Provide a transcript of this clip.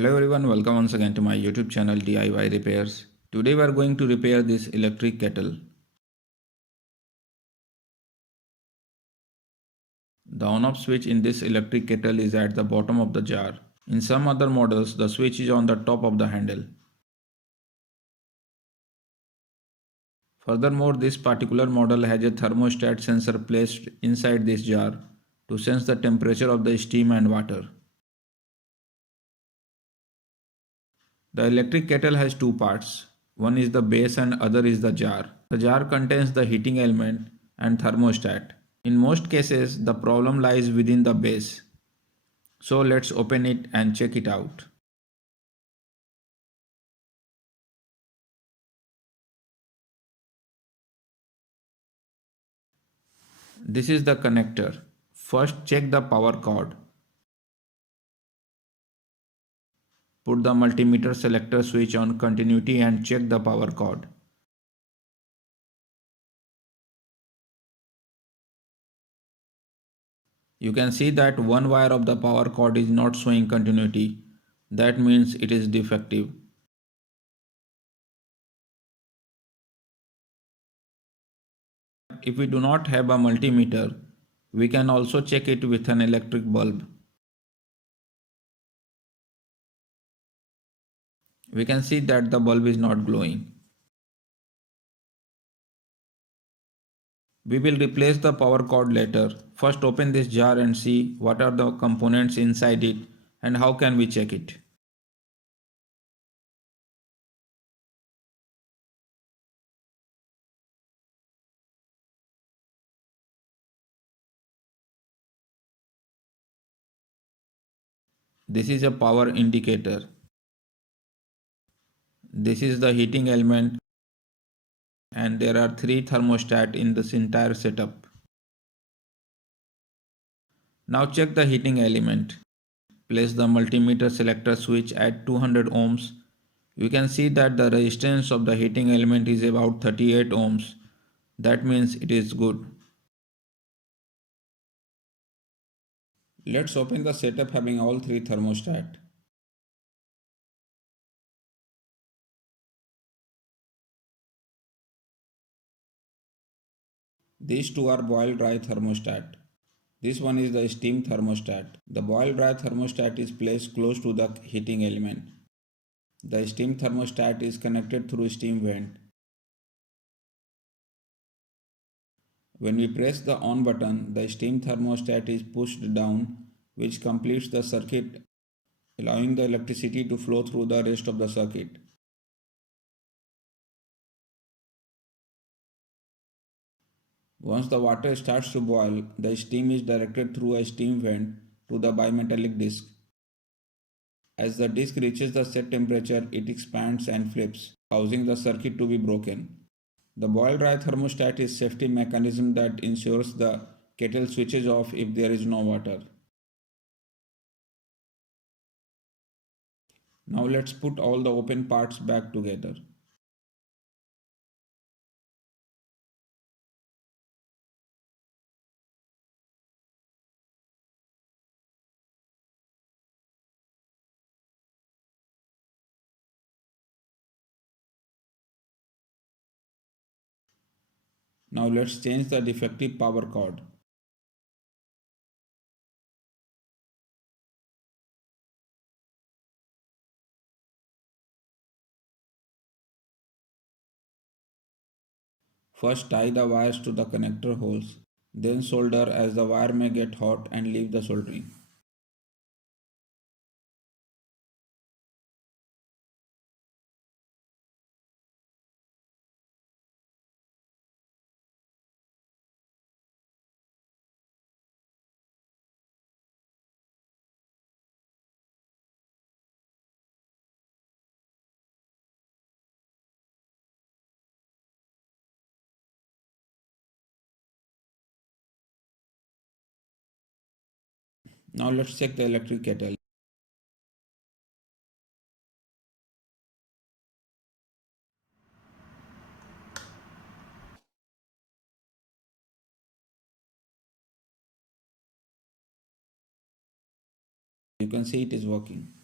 Hello everyone, welcome once again to my YouTube channel DIY Repairs. Today we are going to repair this electric kettle. The on-off switch in this electric kettle is at the bottom of the jar. In some other models, the switch is on the top of the handle. Furthermore, this particular model has a thermostat sensor placed inside this jar to sense the temperature of the steam and water. The electric kettle has two parts. One is the base and other is the jar. The jar contains the heating element and thermostat. In most cases, the problem lies within the base. So let's open it and check it out. This is the connector. First check the power cord. Put the multimeter selector switch on continuity and check the power cord. You can see that one wire of the power cord is not showing continuity. That means it is defective. If we do not have a multimeter, we can also check it with an electric bulb. We can see that the bulb is not glowing. We will replace the power cord later. First open this jar and see what are the components inside it and how can we check it. This is a power indicator. This is the heating element and there are 3 thermostats in this entire setup. Now check the heating element. Place the multimeter selector switch at 200 ohms. You can see that the resistance of the heating element is about 38 ohms. That means it is good. Let's open the setup having all 3 thermostats. These two are boil dry thermostat. This one is the steam thermostat. The boil dry thermostat is placed close to the heating element. The steam thermostat is connected through steam vent. When we press the on button, the steam thermostat is pushed down, which completes the circuit, allowing the electricity to flow through the rest of the circuit. Once the water starts to boil, the steam is directed through a steam vent to the bimetallic disc. As the disc reaches the set temperature, it expands and flips, causing the circuit to be broken. The boil dry thermostat is a safety mechanism that ensures the kettle switches off if there is no water. Now let's put all the open parts back together. Now let's change the defective power cord. First tie the wires to the connector holes, then solder as the wire may get hot and leave the soldering. Now let's check the electric kettle. You can see it is working.